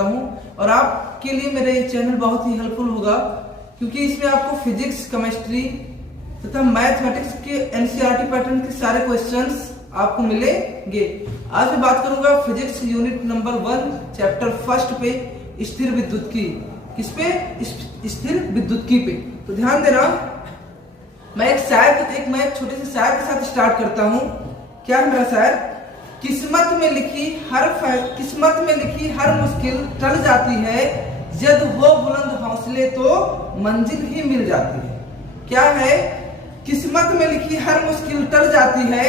हूँ और आपके लिए मेरा ये चैनल बहुत ही हेल्पफुल होगा क्योंकि इसमें आपको फिजिक्स, केमिस्ट्री तथा मैथमेटिक्स के एनसीईआरटी पैटर्न के सारे क्वेश्चंस आपको मिलेंगे। आज मैं बात करूंगा physics unit number 1 chapter first पे स्थिर विद्युत की। किस पे? स्थिर विद्युत की पे। तो ध्यान देना, मैं एक छोटे से शायर के साथ स्टार्ट करता हूँ। क्या है मेरा शायर? किस्मत में लिखी हर मुश्किल टल जाती है, जद हो बुलंद हौसले तो मंजिल ही मिल जाती है। क्या है? किस्मत में लिखी हर मुश्किल टल जाती है,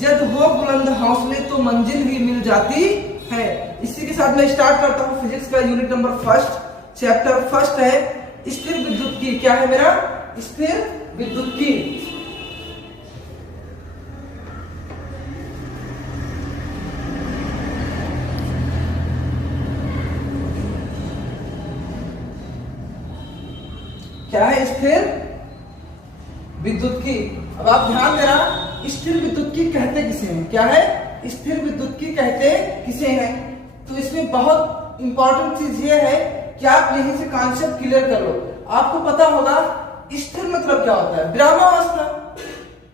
जद हो बुलंद हौसले तो मंजिल ही मिल जाती है। इसी के साथ मैं स्टार्ट करता हूँ फिजिक्स का unit number first, chapter first है स्थिर विद्युत की। क्या है मेरा? स्थिर विद्युत की। क्या है स्थिर विद्युत की? अब आप ध्यान देना, स्थिर विद्युत की कहते किसे हैं? क्या है? स्थिर विद्युत की कहते किसे हैं? तो इसमें बहुत इंपॉर्टेंट चीज ये है कि आप यहीं से कॉन्सेप्ट क्लियर कर लो। आपको पता होगा स्थिर मतलब क्या होता है? विरामावस्था।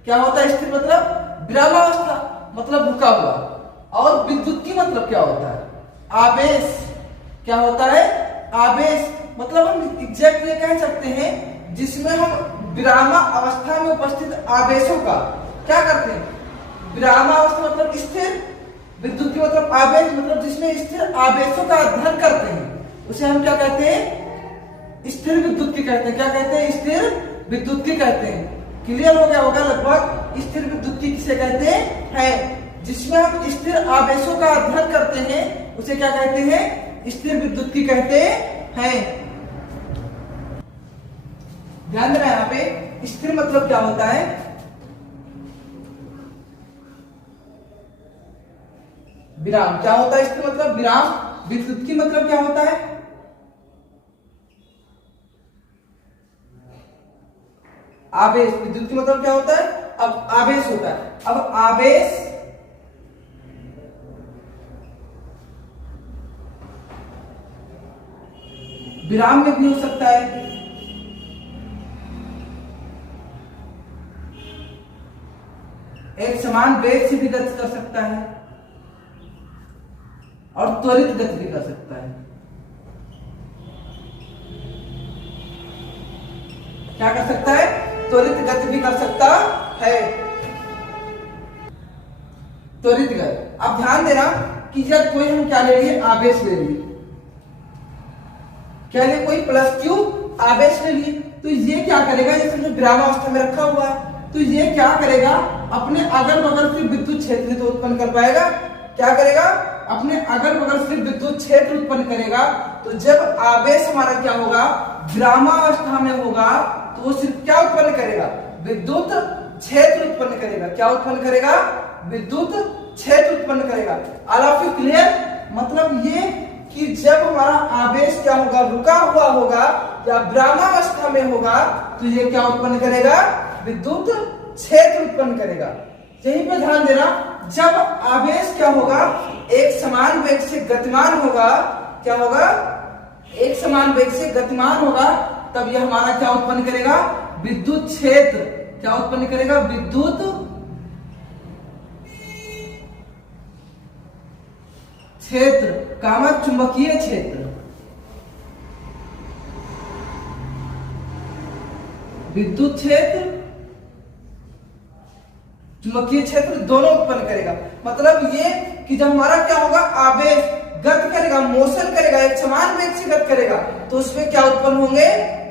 क्या होता है स्थिर मतलब? विरामावस्था मतलब रुका हुआ। और विद्युत की मतलब क्या होता है? आवेश। क्या होता है? आवेश मतलब हम एग्जैक्ट ये कह सकते हैं जिसमें हम विरामा अवस्था में उपस्थित आवेशों का क्या करते हैं? विरामावस्था मतलब स्थिर, विद्युत की मतलब आवेश, मतलब जिसमें स्थिर आवेशों का अध्ययन करते हैं उसे हम क्या कहते हैं? स्थिर विद्युत की कहते हैं। क्या कहते हैं? स्थिर विद्युत की कहते हैं। क्लियर हो गया होगा लगभग। स्थिर विद्युत की किसे कहते हैं? जिसमें हम स्थिर आवेशों का अध्ययन करते हैं उसे क्या कहते हैं? स्थिर विद्युत की कहते हैं। ध्यान देना, यहाँ पे स्थिर मतलब क्या होता है? विराम। क्या होता है स्थिर मतलब? विराम। विद्युत की मतलब क्या होता है? आवेश। विद्युत की मतलब क्या होता है? अब आवेश होता है। अब आवेश विराम में भी हो सकता है, एक समान वेग से भी गति कर सकता है और त्वरित गति भी कर सकता है। क्या कर सकता है? त्वरित गति भी कर सकता है। त्वरित गति। अब ध्यान देना कि जब कोई हम क्या ले लिए? आवेश ले लिए। क्या ले? कोई प्लस क्यू आवेश ले लिए। तो ये क्या करेगा? ये समझो विरामावस्था में रखा हुआ है, तो ये क्या करेगा? अपने अगल बगल से विद्युत क्षेत्र तो उत्पन्न कर पाएगा। क्या करेगा? अपने अगल बगल से विद्युत क्षेत्र उत्पन्न करेगा। तो जब आवेश हमारा क्या होगा? विरामावस्था में होगा तो वो सिर्फ क्या उत्पन्न करेगा? विद्युत क्षेत्र उत्पन्न करेगा। क्या उत्पन्न करेगा? विद्युत क्षेत्र उत्पन्न करेगा। All of you clear? मतलब ये कि जब हमारा आवेश क्या होगा? रुका हुआ होगा या विरामावस्था में होगा तो ये क्या उत्पन्न करेगा? विद्युत क्षेत्र उत्पन्न करेगा। यहीं पे ध्यान देना, जब आवेश क्या होगा? एक समान वेग से गतिमान होगा। क्या होगा? एक समान वेग से गतिमान होगा, तब यह हमारा क्या उत्पन्न करेगा? विद्युत क्षेत्र। क्या उत्पन्न करेगा? विद्युत क्षेत्र, कामा चुंबकीय क्षेत्र। विद्युत क्षेत्र, चुंबकीय क्षेत्र दोनों उत्पन्न करेगा। मतलब ये कि जब हमारा क्या होगा? आवेश गति करेगा, मोशन करेगा, एक समान वेग से गति करेगा, तो उसमें क्या उत्पन्न होंगे?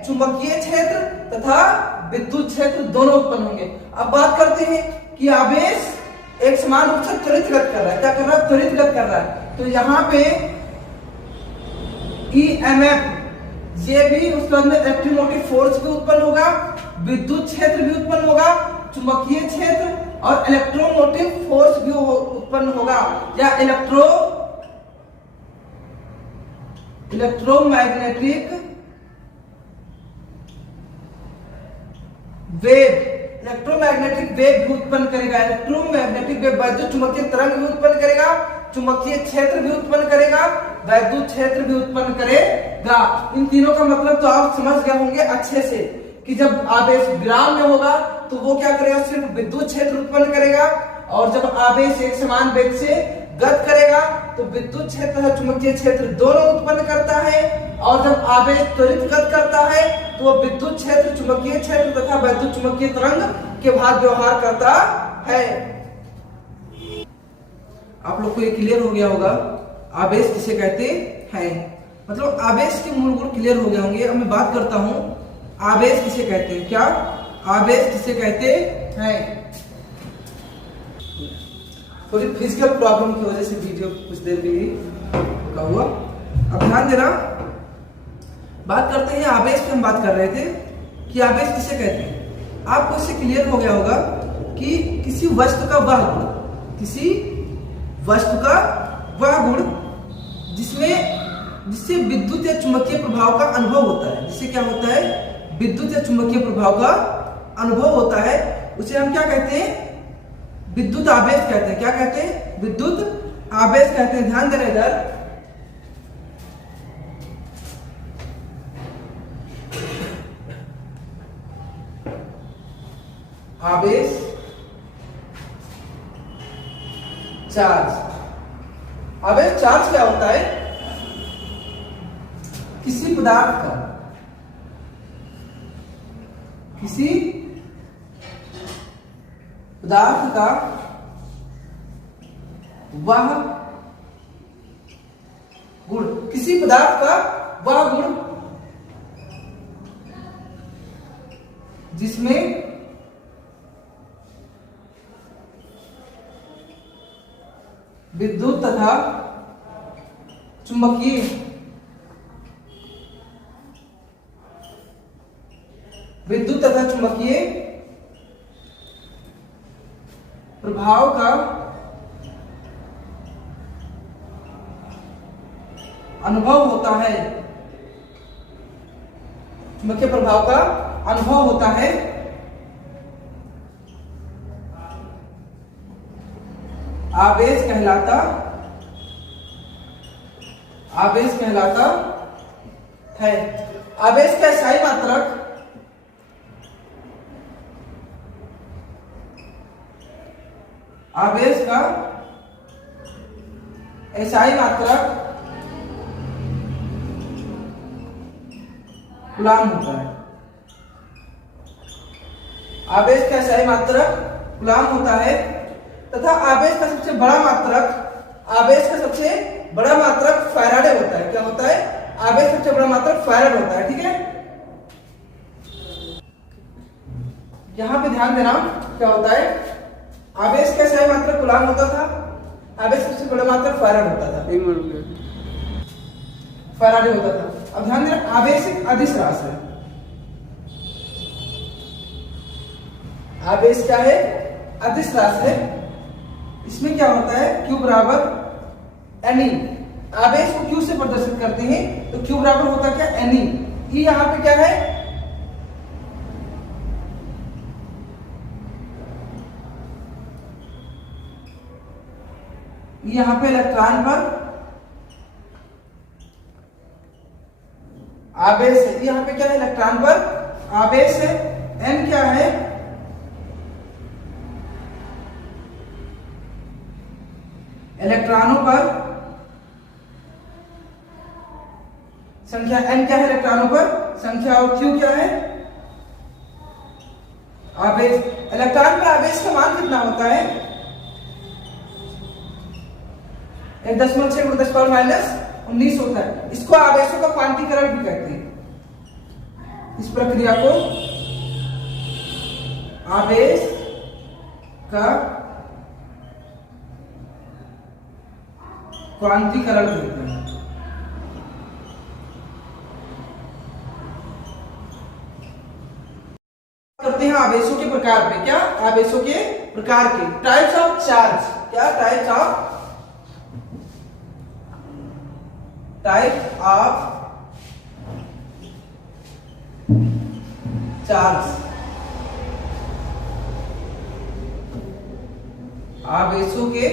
चुंबकीय क्षेत्र तथा विद्युत क्षेत्र दोनों उत्पन्न होंगे। अब बात करते हैं कि आवेश एक समान रूप से त्वरित गति कर रहा है। क्या कर रहा है? त्वरित गति कर रहा है। तो यहाँ पे EMF ये भी, उसके बाद में इलेक्ट्रोमोटिव फोर्स भी उत्पन्न होगा, विद्युत क्षेत्र भी उत्पन्न होगा, चुंबकीय क्षेत्र और इलेक्ट्रोमोटिव फोर्स भी उत्पन्न होगा, या इलेक्ट्रोमैग्नेटिक वेव। इलेक्ट्रोमैग्नेटिक वेव भी उत्पन्न करेगा। इलेक्ट्रोमैग्नेटिक वेव विद्युत चुंबकीय तरंग भी उत्पन्न करेगा, चुंबकीय क्षेत्र भी उत्पन्न करेगा वैद्युत क्षेत्र भी उत्पन्न करेगा। इन तीनों का मतलब तो आप समझ गए होंगे अच्छे से कि जब आवेश विराम में होगा तो वो क्या करेगा, सिर्फ विद्युत क्षेत्र उत्पन्न करेगा, और जब आवेश एक समान वेग से गति करेगा तो विद्युत क्षेत्र और चुंबकीय क्षेत्र दोनों उत्पन्न करता है, और जब आवेश त्वरित गति करता है तो वो विद्युत क्षेत्र, चुंबकीय क्षेत्र तथा वैद्युत चुंबकीय तरंग के भाग व्यवहार करता है। आप लोग को ये क्लियर हो गया होगा आवेश किसे कहते हैं, मतलब आवेश के मूल गुण क्लियर हो गए होंगे। अब मैं बात करता हूं आवेश किसे कहते हैं। क्या आवेश किसे कहते हैं? थोड़ी फिजिकल प्रॉब्लम की वजह से वीडियो कुछ देर के लिए रुका हुआ। अब ध्यान देना, बात करते हैं आवेश पे। हम बात कर रहे थे कि आवेश किसे कहते हैं। आपको इससे क्लियर हो गया होगा कि किसी वस्तु का वह गुण, किसी वस्तु का वह गुण जिससे विद्युत या चुंबकीय प्रभाव का अनुभव होता है, जिससे क्या होता है, विद्युत या चुंबकीय प्रभाव का अनुभव होता है, उसे हम क्या कहते हैं, विद्युत आवेश कहते हैं। क्या कहते हैं? विद्युत आवेश कहते हैं। ध्यान देना इधर, आवेश, चार्ज। आवेश चार्ज क्या होता है? किसी पदार्थ का, किसी पदार्थ का वह गुण, किसी पदार्थ का वह गुण जिसमें विद्युत तथा चुंबकीय प्रभाव का अनुभव होता है, चुंबकीय प्रभाव का अनुभव होता है, आवेश कहलाता है। आवेश का SI मात्रक कूलाम होता है। आवेश का SI मात्रक कूलाम होता है तथा आवेश का सबसे बड़ा मात्रक फैराडे होता है। क्या होता है? आवेश सबसे बड़ा मात्रक फैराड होता है। ठीक है, यहां पे ध्यान देना क्या होता है, आवेश का SI मात्रक कूलाम होता था, आवेश सबसे बड़ा मात्रक फैराड होता था, फैराडे होता था। अब ध्यान देना, आवेश एक अदिश राशि है। आवेश क्या है? अदिश राशि है। इसमें क्या होता है, Q बराबर Ne। आवेश को Q से प्रदर्शित करते हैं तो Q बराबर होता क्या, Ne। E यहां पे क्या है, यहां पे इलेक्ट्रॉन पर आवेश है। यहां पे क्या है, इलेक्ट्रॉन पर आवेश है। N क्या है, इलेक्ट्रॉनों पर संख्या। N क्या है, इलेक्ट्रॉनों पर संख्या। और Q क्या है, आवेश। इलेक्ट्रॉन पर आवेश का मान कितना होता है, 1.6 × 10⁻⁻19 होता है। इसको आवेशों का क्वांटीकरण भी कहते हैं। इस प्रक्रिया को आवेश का क्वांटीकरण कहते हैं। करते हैं आवेशों के प्रकार पे। क्या? आवेशों के प्रकार के टाइप्स ऑफ चार्ज। क्या? Type of charge. आवेशों के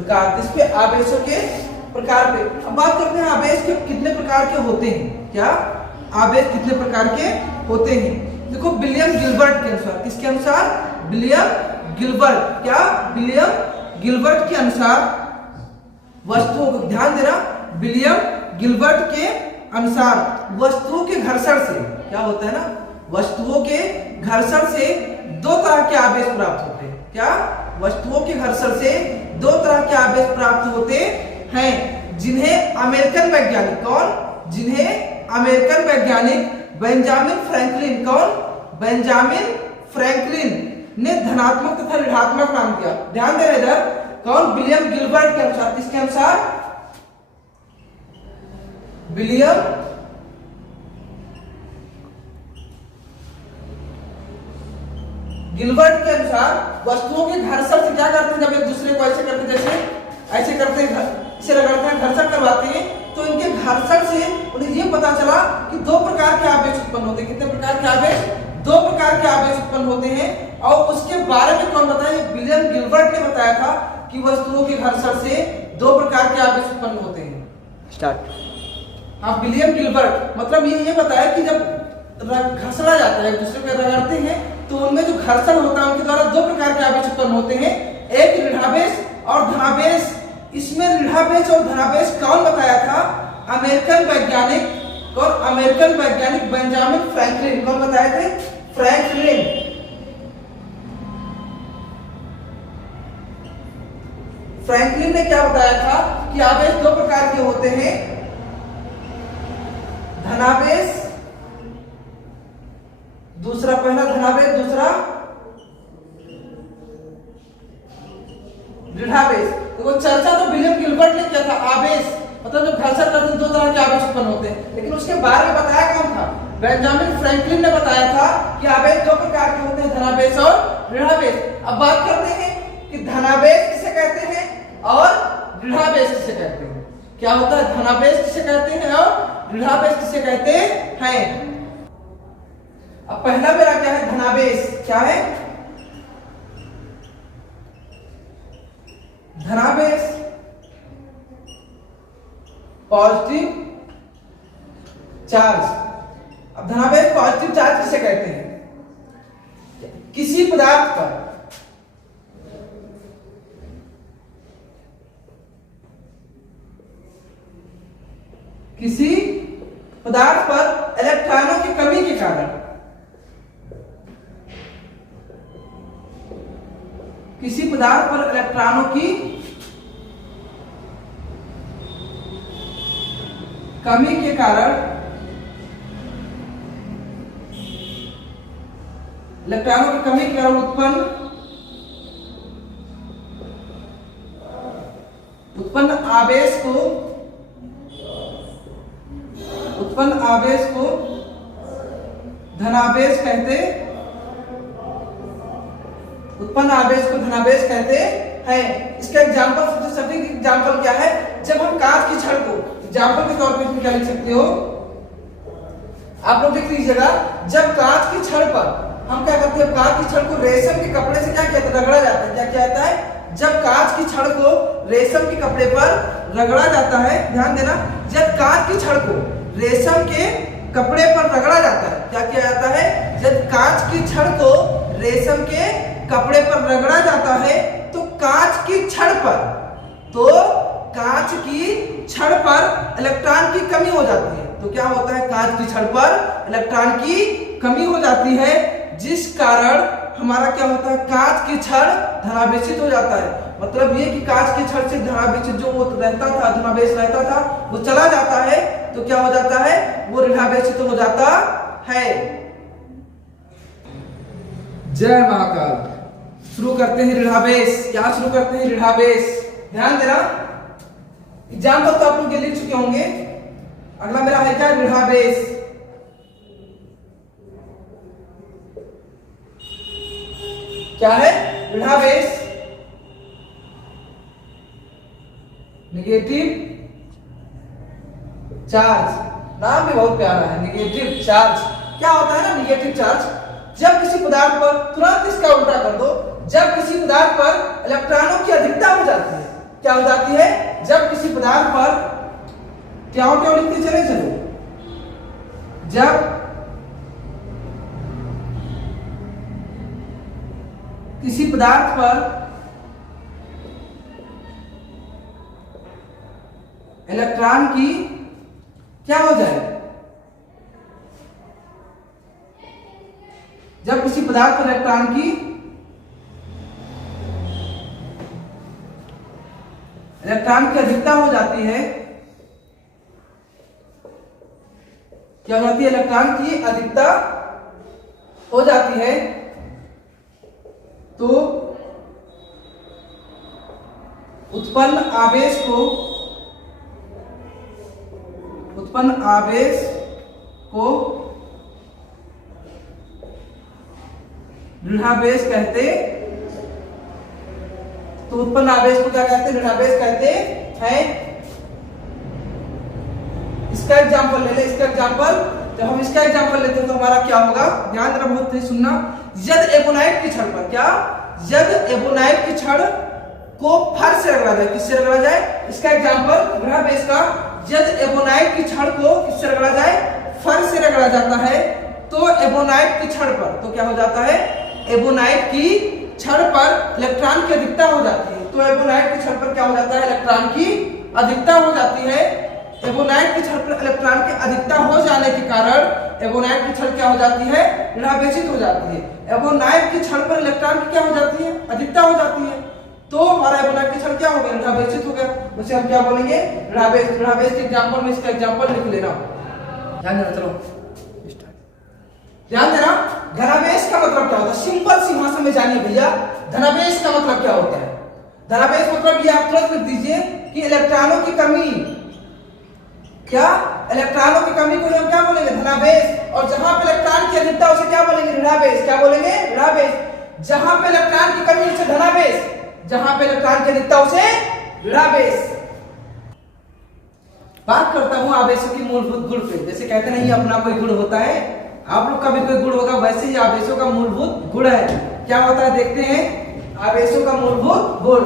प्रकार, इस पे आवेशों के प्रकार पे। अब बात करते हैं आवेश के कितने प्रकार के होते हैं। क्या आवेश कितने प्रकार के होते हैं? देखो विलियम गिलबर्ट के अनुसार, किसके अनुसार? William Gilbert. क्या? विलियम गिलबर्ट के अनुसार वस्तुओं को, ध्यान देना, विलियम गिलबर्ट के अनुसार वस्तुओं के घर्षण से, क्या होता है ना, वस्तुओं के घर्षण से दो तरह के आवेश प्राप्त होते हैं। क्या? वस्तुओं के घर्षण से दो तरह के आवेश प्राप्त होते हैं, जिन्हें अमेरिकन वैज्ञानिक, कौन? जिन्हें अमेरिकन वैज्ञानिक बेंजामिन फ्रैंकलिन, कौन? बेंजामिन फ्रैंकलिन ने धनात्मक तथा ऋणात्मक नाम दिया। ध्यान देना इधर, कौन? विलियम गिलबर्ट के अनुसार, किसके अनुसार? विलियम गिलबर्ट के अनुसार वस्तुओं के घर्षण से क्या करते हैं, जब एक दूसरे को ऐसे करते, जैसे ऐसे करते हैं, इसे रगड़ते हैं, घर्षण करवाते हैं, तो इनके घर्षण से उन्हें यह पता चला कि दो प्रकार के आवेश उत्पन्न होते हैं। कितने प्रकार के आवेश? दो प्रकार के आवेश उत्पन्न होते हैं। और उसके बारे में कौन बताया? विलियम गिलबर्ट ने बताया था कि वस्तुओं के घर्षण से दो प्रकार के आवेश उत्पन्न होते हैं। स्टार्ट। हाँ, विलियम गिलबर्ट, मतलब ये बताया कि जब घर्षणा जाता है, एक दूसरे को रगड़ते हैं, तो उनमें जो घर्षण होता है उनके द्वारा दो प्रकार के आवेश उत्पन्न होते हैं, एक ऋणावेश और धनावेश। इसमें ऋणावेश और धनावेश कौन बताया था? अमेरिकन वैज्ञानिक, कौन? अमेरिकन वैज्ञानिक बेंजामिन फ्रैंकलिन। कौन बताए थे? फ्रैंकलिन। फ्रैंकलिन ने क्या बताया था कि आवेश दो प्रकार के होते हैं, धनावेश, दूसरा, पहला धनावेश, दूसरा ऋणावेश। देखो चर्चा तो विलियम गिलबर्ट ने किया था, आवेश मतलब जब घर्षण करते हैं दो तरह के आवेश उत्पन्न होते हैं, लेकिन उसके बारे में बताया कौन था? बेंजामिन फ्रैंकलिन ने बताया था कि आवेश दो प्रकार के होते हैं, धनावेश और ऋणावेश। अब बात करते हैं कि धनावेश किसे कहते हैं और ऋणावेश किसे कहते हैं। क्या होता है? धनावेश किसे कहते हैं और ऋणावेश किसे कहते हैं। अब पहला मेरा क्या है? धनावेश। क्या है? धनावेश पॉजिटिव चार्ज। अब धनावेश पॉजिटिव चार्ज किसे कहते हैं? किसी पदार्थ पर इलेक्ट्रॉनों की कमी के कारण, किसी पदार्थ पर इलेक्ट्रॉनों की कमी के कारण, इलेक्ट्रॉनों की कमी के कारण उत्पन्न आवेश को धनावेश कहते, उत्पन्न आवेश को धनावेश कहते हैं। इसका एग्जांपल, सबसे सटीक एग्जांपल क्या है? जब हम कांच की छड़ को, एग्जांपल के तौर पे इसमें क्या लिख सकते हो आप लोग, देख लीजिएगा, जब कांच की छड़ पर हम क्या करते हैं, कांच की छड़ को रेशम के कपड़े से क्या कहते हैं? रगड़ा जाता है। क्या किया जाता है? जब कांच की छड़ को रेशम के कपड़े पर रगड़ा जाता है, ध्यान देना, जब कांच की छड़ को रेशम के कपड़े पर रगड़ा जाता है, क्या किया जाता है? जब कांच की छड़ को रेशम के कपड़े पर रगड़ा जाता है तो कांच की छड़ पर इलेक्ट्रॉन की कमी हो जाती है। तो क्या होता है? कांच की छड़ पर इलेक्ट्रॉन की कमी हो जाती है, जिस कारण हमारा क्या होता है? कांच की छड़ धनावेशित हो जाता है। मतलब ये कि कांच की छड़ से धनावेशित जो वो रहता था, धनावेश रहता था, वो चला जाता है, तो क्या हो जाता है? वो ऋणावेशित हो जाता है। जय महाकाल। शुरू करते हैं ऋणावेश। क्या शुरू करते हैं? ऋणावेश। ध्यान देना, एग्जाम्पल तो आप लोग लिख चुके होंगे। अगला मेरा है क्या? ऋणावेश। क्या है? ऋणावेश। नेगेटिव चार्ज, नाम भी बहुत प्यारा है, नेगेटिव चार्ज। क्या होता है ना नेगेटिव चार्ज? जब किसी पदार्थ पर, तुरंत इसका उल्टा कर दो, जब किसी पदार्थ पर इलेक्ट्रॉनों की अधिकता हो जाती है, क्या हो जाती है? जब किसी पदार्थ पर क्या लिखते चले चलो, जब किसी पदार्थ पर इलेक्ट्रॉन की क्या हो जाए, जब किसी पदार्थ पर इलेक्ट्रॉन की अधिकता हो जाती है, क्या हो जाती है? इलेक्ट्रॉन की अधिकता हो जाती है, तो उत्पन्न आवेश को ऋणावेश कहते। तो उत्पन्न आवेश को क्या कहते हैं? ऋणावेश कहते हैं। इसका एग्जांपल ले ले, इसका एग्जांपल, जब हम इसका एग्जांपल लेते हैं तो हमारा क्या होगा? ध्यान देना, बहुत ही सुनना। यदि एबोनाइट की छड़ पर क्या, यदि एबोनाइट की छड़ को फर से रगड़ा जाए, किससे रगड़ा जाए? इसका एग्जांपल ऋणावेश का, यदि एबोनाइट की छड़ को किससे रगड़ा जाए? फर से रगड़ा जाता है, तो एबोनाइट की छड़ पर तो क्या हो जाता है? एबोनाइट की छड़ पर इलेक्ट्रॉन की अधिकता हो जाती है। तो एबोनाइट की छड़ पर क्या हो जाता है? इलेक्ट्रॉन की अधिकता हो जाती है। एबोनाइट की छड़ पर इलेक्ट्रॉन की अधिकता हो जाने के कारण एबोनाइट की छड़ क्या हो जाती है? ऋणावेशित हो जाती है। एबोनाइट की छड़ पर इलेक्ट्रॉन की क्या हो जाती है? अधिकता हो जाती है, तो हमारा एबोनाइट की छड़ क्या हो गया? ऋणावेशित हो गया। उसे हम क्या बोलेंगे? ऋणावेश। ऋणावेश के एग्जांपल में इसका एग्जांपल लिख लेना, ध्यान देना। चलो ध्यान देना। धनावेश का मतलब क्या होता है? सिंपल सी भाषा में जानिए भैया, धनावेश का मतलब क्या होता है? धनावेश मतलब ये आप तुरंत लिख दीजिए कि इलेक्ट्रॉनों की कमी, क्या इलेक्ट्रॉनों की कमी को हम क्या बोलेंगे? धनावेश। और जहां पे इलेक्ट्रॉन की अधिकता उसे क्या बोलेंगे? ऋणावेश। क्या बोलेंगे? ऋणावेश। जहां पे इलेक्ट्रॉन की कमी उसे धनावेश, जहां पे इलेक्ट्रॉन की अधिकता उसे ऋणावेश। बात करता हूं आवेशों की मूलभूत गुण पे। जैसे कहते नहीं अपना कोई गुण होता है, आप लोग का भी कोई गुण होगा, वैसे ही आवेशों का मूलभूत गुण है। क्या होता है देखते हैं, आवेशों का मूलभूत गुण।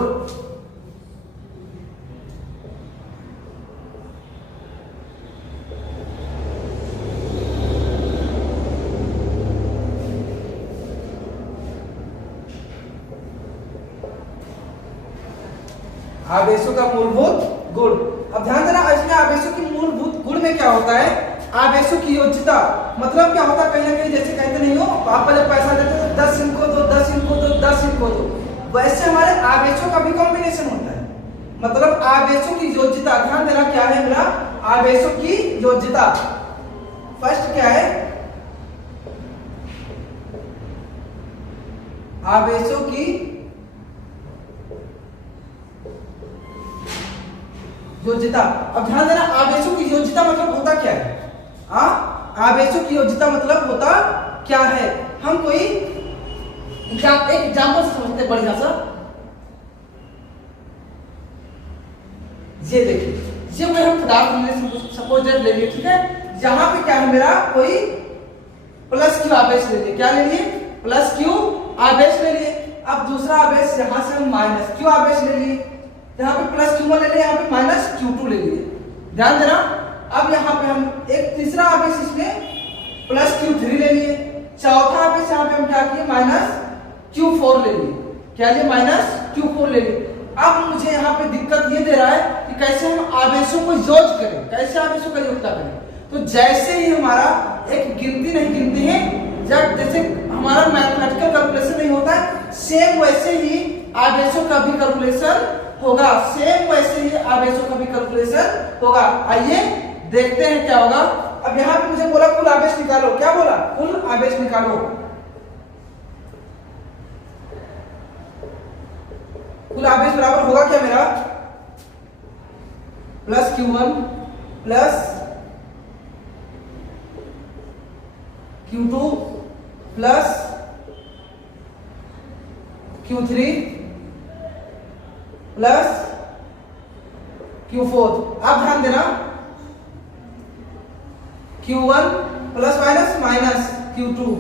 आवेशों का मूलभूत गुण। अब ध्यान देना, इसमें आवेशों की मूलभूत गुण में क्या होता है? आवेशों की योज्यता। मतलब क्या होता है? कहीं ना कहीं जैसे कहते नहीं हो, पापा जब पैसा देते तो 10 इनको दो, 10 इनको दो, 10 इनको दो, वैसे हमारे आवेशों का भी कॉम्बिनेशन होता है। मतलब आवेशों की योज्यता, ध्यान देना क्या है मेरा? आवेशों की योज्यता। फर्स्ट क्या है? आवेशों की योज्यता। अब ध्यान देना, आवेशों की योज्यता मतलब होता क्या है? आवेशों की योज्यता मतलब होता क्या है? हम कोई एक एग्जांपल समझते बढ़िया सा। ये देखिए, ये कोई हम पदार्थ सपोज ले लिए, ठीक है? यहां पे क्या है मेरा? कोई प्लस क्यू आवेश ले लिए। क्या ले लिए? प्लस क्यू आवेश ले लिए। अब दूसरा आवेश यहां से हम माइनस क्यू आवेश ले लिए, यहाँ पे प्लस Q1 ले लिए, यहाँ पे माइनस Q2 ले लिए। ध्यान देना। अब यहाँ पे हम एक तीसरा आवेश इसमें प्लस Q3 ले लिए, चौथा आवेश यहाँ पे हम क्या किए? माइनस Q4 ले लिए। क्या लिए? माइनस Q4 ले लिए। अब मुझे यहाँ पे दिक्कत ये दे रहा है कि कैसे हम आवेशों को योग करें, कैसे आवेशों का योगता करें। तो जैसे ही हमारा एक गिनती नहीं गिनती है, जब जैसे हमारा मैथमेटिकल कैलकुलेशन नहीं होता है, सेम वैसे ही आवेशों का भी कैलकुलेशन होगा। सेम वैसे ही आवेशों का भी कैलकुलेशन होगा। आइए देखते हैं क्या होगा। अब यहां पे मुझे बोला कुल आवेश निकालो। क्या बोला? कुल आवेश निकालो। कुल आवेश बराबर होगा क्या मेरा? Plus Q1 plus Q2 plus Q3 plus Q4। अब ध्यान देना, Q1 plus minus minus Q2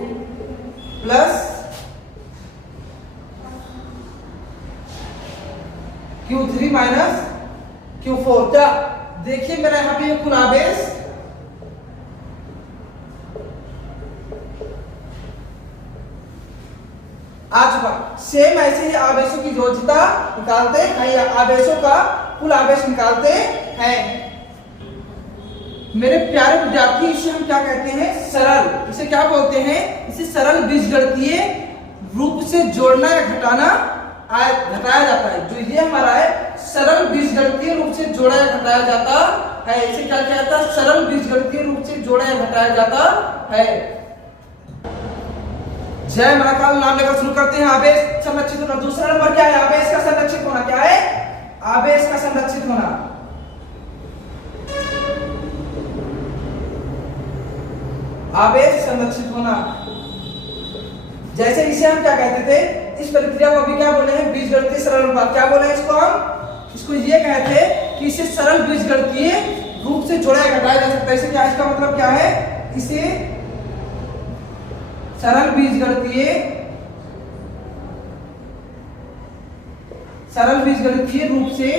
plus Q3 minus Q4। क्या देखिए मेरा यहाँ पे कुल आवेश आ चुका। सेम ऐसे ही आवेशों की योज्यता निकालते हैं या आवेशों का कुल आवेश निकालते हैं। मेरे प्यारे विद्यार्थी, इसे हम क्या कहते हैं? सरल। इसे क्या बोलते हैं? इसे सरल बीजगणितीय रूप से जोड़ना या घटाया जाता है। जो ये हमारा है सरल बीजगणितीय रूप से जोड़ा या घटाया जाता है। इसे क्या किया जाता है? सरल बीजगणितीय रूप से जोड़ा या घटाया जाता है। जय महाकाल नाम लेकर शुरू करते हैं। आवेश संरक्षित होना। दूसरा नंबर क्या है? आवेश का संरक्षित होना। क्या है? आवेश का संरक्षित होना। आवेश संरक्षित होना। जैसे इसे हम क्या कहते थे? इस प्रक्रिया को अभी क्या बोले हैं? बीजगणितीय सरल अनुपात। क्या बोले हैं इसको? हम इसको ये कहते हैं कि इसे सरल बीजगणितीय रूप से जोड़ा या घटाया जा सकता है। इसे क्या, इसका मतलब क्या है? इसे सरल बीजगणितीय रूप से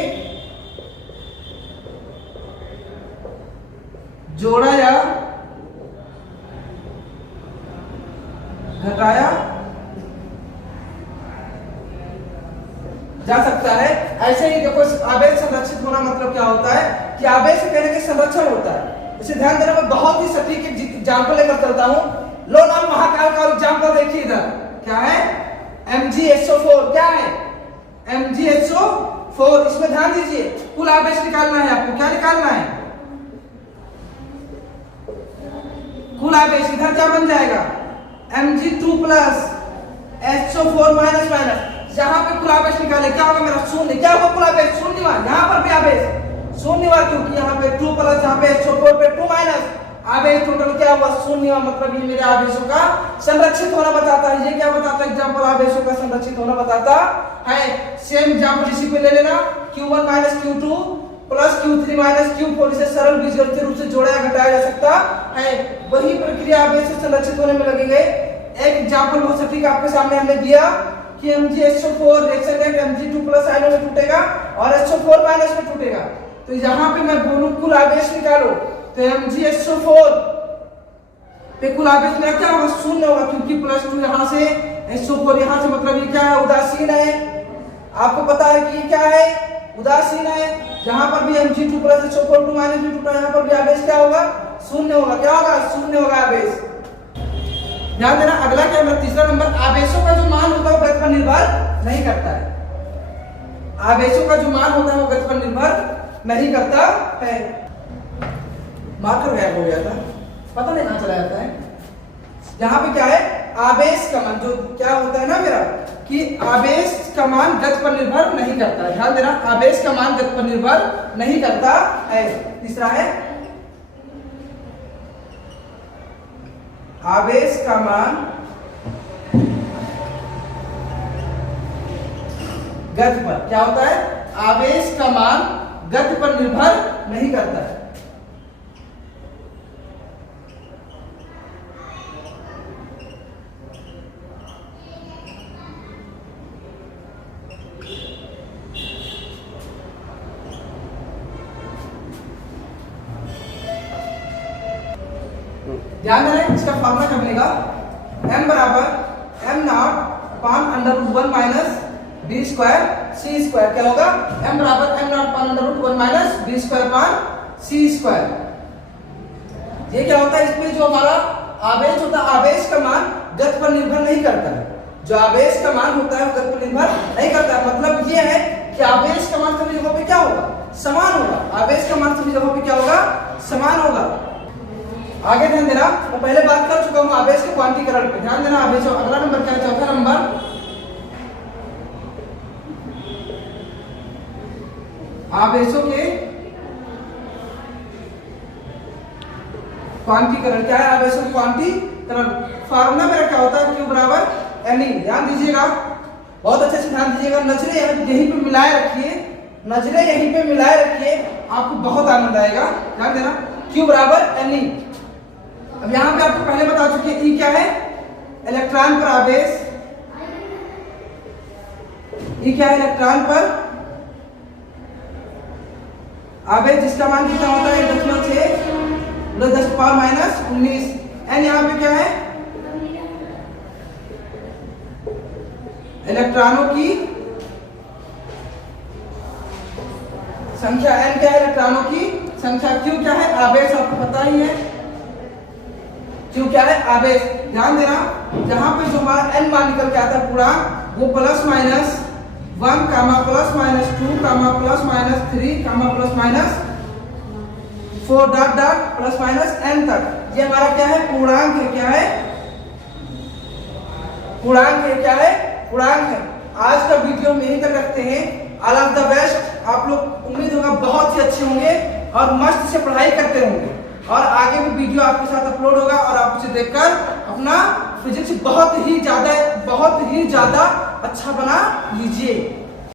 जोड़ा या घटाया जा सकता है। ऐसे ही देखो, आवेश संरक्षित होना मतलब क्या होता है कि आवेश कहने के संरक्षण होता है। इसे ध्यान देना। मैं बहुत ही सटीक एग्जाम्पल लेकर चलता हूं। लो नाम महाकाल का एग्जाम्पल देखिए इधर। क्या है? MgSO4। क्या है? MgSO4। इसमें ध्यान दीजिए, कुल आवेश निकालना है आपको। क्या निकालना है? कुल आवेश। इधर क्या बन जाएगा? Mg2 plus SO4 minus minus. यहां पे कुल आवेश निकाले, क्या होगा मेरा? शून्य। क्या होगा कुल आवेश? शून्यवान। यहां पर भी आवेश शून्यवान, क्योंकि यहां पे 2 प्लस, यहां पे SO4 पे 2 माइनस। आवेश टोटल क्या हुआ? शून्य। मतलब ये मेरे आवेशों का संरक्षित होना बताता है। ये क्या बताता है? एग्जांपल आवेशों का संरक्षित होना बताता है। सेम एग्जांपल इसी पे ले लेना। Q1 minus Q2 plus Q3 minus Q4। इसे सरल बीजगणितीय रूप से जोड़ा या घटाया जा सकता है। वही प्रक्रिया आवेश से संरक्षित होने में लगेंगे। एक एग्जांपल बहुत सटीक आपके सामने हमने दिया कि MgSO4 रिएक्शन Mg2 प्लस आयनों में टूटेगा और SO4 माइनस में टूटेगा। तो यहाँ पे मैं बोलूं कुल आवेश निकालो, तो MgSO4 पे कुल आवेश मेरा क्या होगा? शून्य होगा, क्योंकि +2 यहाँ से, SO4 यहाँ से, मतलब ये क्या है? उदासीन है। आपको पता है कि क्या है? उदासीन है। जहां पर भी Mg2 प्लस SO4 2 माइनस में टूटा, यहाँ पर भी आवेश क्या होगा? शून्य होगा। क्या होगा? शून्य होगा आवेश। ध्यान देना। अगला क्या है? तीसरा नंबर, आवेशों का जो मान होता है वो गति पर निर्भर नहीं करता है। आवेशों का जो मान होता है वो गति पर निर्भर नहीं करता है। मार्कर गायब हो गया था, पता नहीं कहां चला जाता है। यहाँ पे क्या है? आवेश का मान, जो क्या होता है ना मेरा, कि आवेश का मान गति पर निर्भर नहीं करता है। ध्यान देना, आवेश का मान गति पर निर्भर नहीं करता है। तीसरा है आवेश का मान गति पर, क्या होता है? आवेश का मान गति पर निर्भर नहीं करता है। ध्यान देना, इसका फॉर्मूला क्या बनेगा? m बराबर m0 अपान √1 minus b square c square. क्या होगा? m बराबर m0 अपान √1 minus b square upon c square. ये क्या होता है? इसमें जो हमारा आवेश होता है, आवेश का मान गति पर निर्भर नहीं करता है। जो आवेश का मान होता है वो गति पर निर्भर नहीं करता है। मतलब ये है कि आवेश का मान सभी जगहों पे क्या होगा? समान होगा। आवेश का मान सभी जगहों पे क्या होगा? समान होगा। आगे ध्यान देना, मैं पहले बात कर चुका हूं आवेश के क्वांटीकरण पे। ध्यान देना, आवेश। अगला नंबर क्या है? चौथा नंबर, आवेशों के क्वांटीकरण। क्या है? आवेशों के क्वांटीकरण। फार्मूला मेरा क्या होता है? Q बराबर Ne। ध्यान दीजिएगा, बहुत अच्छे से ध्यान दीजिएगा। नजरें यहीं पे मिलाए रखिए, नजरें यहीं पे मिलाए रखिए, आपको बहुत आनंद आएगा। ध्यान देना, Q बराबर Ne। अब यहां पे आपको पहले बता चुके हैं E क्या है? इलेक्ट्रॉन पर आवेश। E क्या है? इलेक्ट्रॉन पर आवेश जिसका मान कितना होता है 1.6 10 पावर माइनस 19। एन यहाँ पे क्या है इलेक्ट्रॉनों की संख्या। एन क्या है इलेक्ट्रॉनों की संख्या। क्यू क्या है आवेश, आपको पता ही है क्यू क्या है आवेश। ध्यान देना जहां पे जो हमारा एन मान निकल के आता है पूर्णांक वो plus minus 1 comma plus minus 2 comma plus minus 3 comma plus minus 4 dot dot plus minus N तक। ये हमारा क्या है पूर्णांक है। क्या है पूर्णांक है। क्या है पूर्णांक है। आज का वीडियो हम यहीं तक रखते हैं। All of the best. आप लोग उम्मीद होगा बहुत ही अच्छे होंगे और मस्त से पढ़ाई करते होंगे और आगे भी वीडियो आपके साथ अपलोड होगा और आप उसे देखकर अपना फिजिक्स बहुत ही ज्यादा अच्छा बना लीजिए।